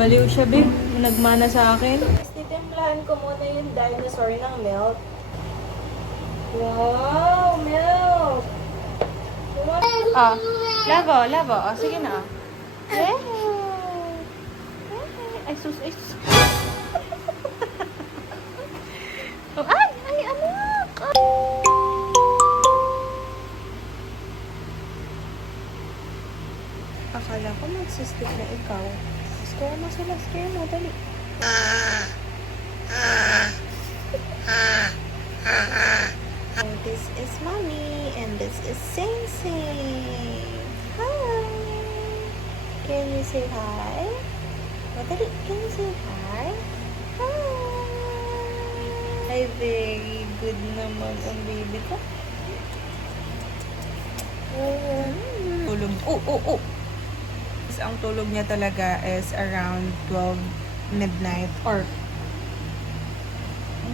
Baliw siya, babe. Nagmana sa akin. Titimplahan ko muna yung dinosaur ng milk. Wow, milk! Ah, lavo, lavo. Oh, sige na. Yay! Ay, sus, ay, sus. Oh, ay, anak! Akala ko magsistick na ikaw. Scare mo sila, scare mo, dali. And this is Mommy, and this is Sing Sing. Hi! Can you say hi? Oh, dali, can you say hi? Hi! Ay, very good naman ang baby ko. Tulog. Oh! Ang tulog niya talaga is around 12 midnight or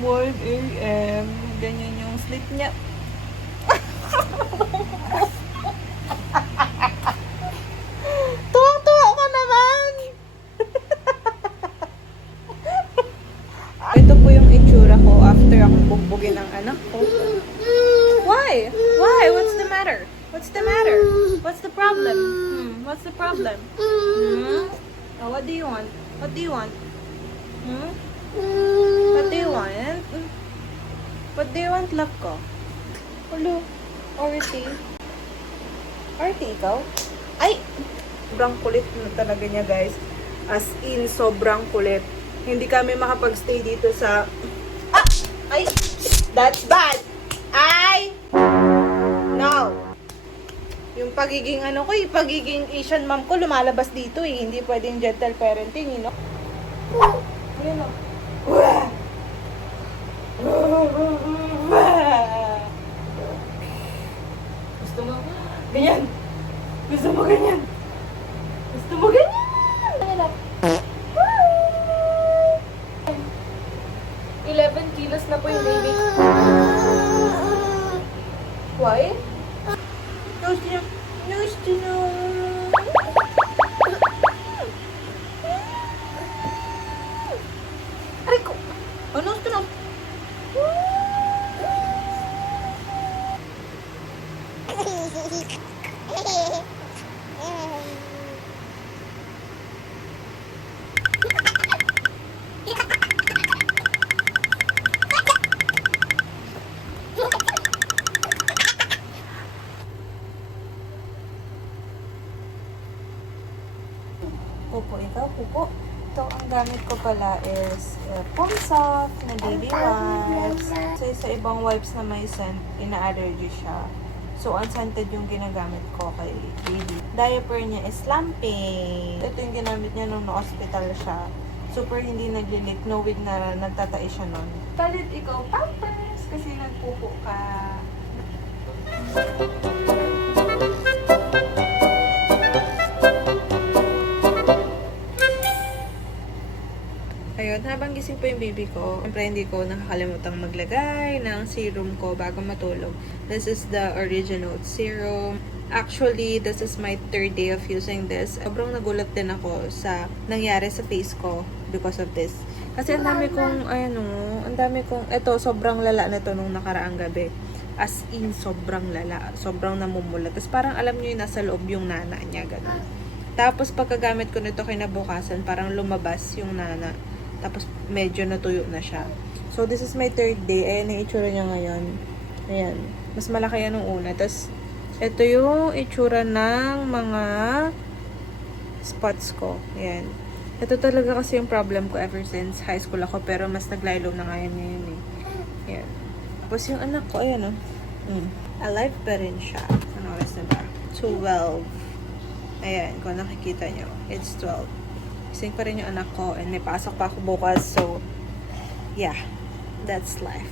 1 a.m. Ganyan yung sleep niya. Tuwa-tuwa ka naman! Ito po yung itsura ko after akong bugbugin ng anak ko. Why? Why? What's the matter? What's the matter? What's the problem? What's the problem? Oh, what do you want? What do you want? What do you want? What do you want, love ko? Hello, Orty. Orty, ikaw? Ay! Sobrang kulit na talaga niya, guys. As in, sobrang kulit. Hindi kami makapag-stay dito sa... Ah! Ay! That's bad! Ay! No! Yung pagiging pagiging Asian mom ko lumalabas dito eh. Hindi pwedeng gentle parenting, you know? Ayun o. Gusto mo? Ganyan! Gusto mo ganyan? Gusto mo ganyan? 11 kilos na po yung baby. Why? Nose to nose. Aray ko. Oh, nose to nose. Pupo, ikaw, pupo. Ito, ang gamit ko pala is Pomsoft na baby wipes. Kasi sa ibang wipes na may scent, ina-allergy siya. So, unscented yung ginagamit ko kay baby. Diaper niya is Lamping. Ito yung ginamit niya nung na-hospital siya. Super hindi nagli-leak, knowing na nagtatai siya nun. Palit ikaw, Pampers, kasi nagpupo ka. Ayun, habang gising po yung baby ko, siyempre hindi ko nakakalimutang maglagay ng serum ko bago matulog. This is the Original serum. Actually, this is my 3rd day of using this. Sobrang nagulat din ako sa nangyari sa face ko because of this. Kasi ang dami kong, ito, sobrang lala na ito nung nakaraang gabi. As in, sobrang lala. Sobrang namumulat. Tapos parang alam nyo yung nasa loob yung nana niya, ganun. Tapos pagkagamit ko nito kinabukasan, parang lumabas yung nana. Tapos, medyo natuyo na siya. So, this is my 3rd day. Ayan yung itsura niya ngayon. Ayan. Mas malaki yan nung una. Tapos, ito yung itsura ng mga spots ko. Ayan. Ito talaga kasi yung problem ko ever since high school ako. Pero, mas naglaylo na ngayon ngayon eh. Ayan. Tapos, yung anak ko, ayan o. Alive pa rin siya. Ano oras na ba? 12. Ayan. Kung nakikita nyo. It's 12. Gising pa rin yung anak ko and may pasok pa ako bukas. So, yeah. That's life.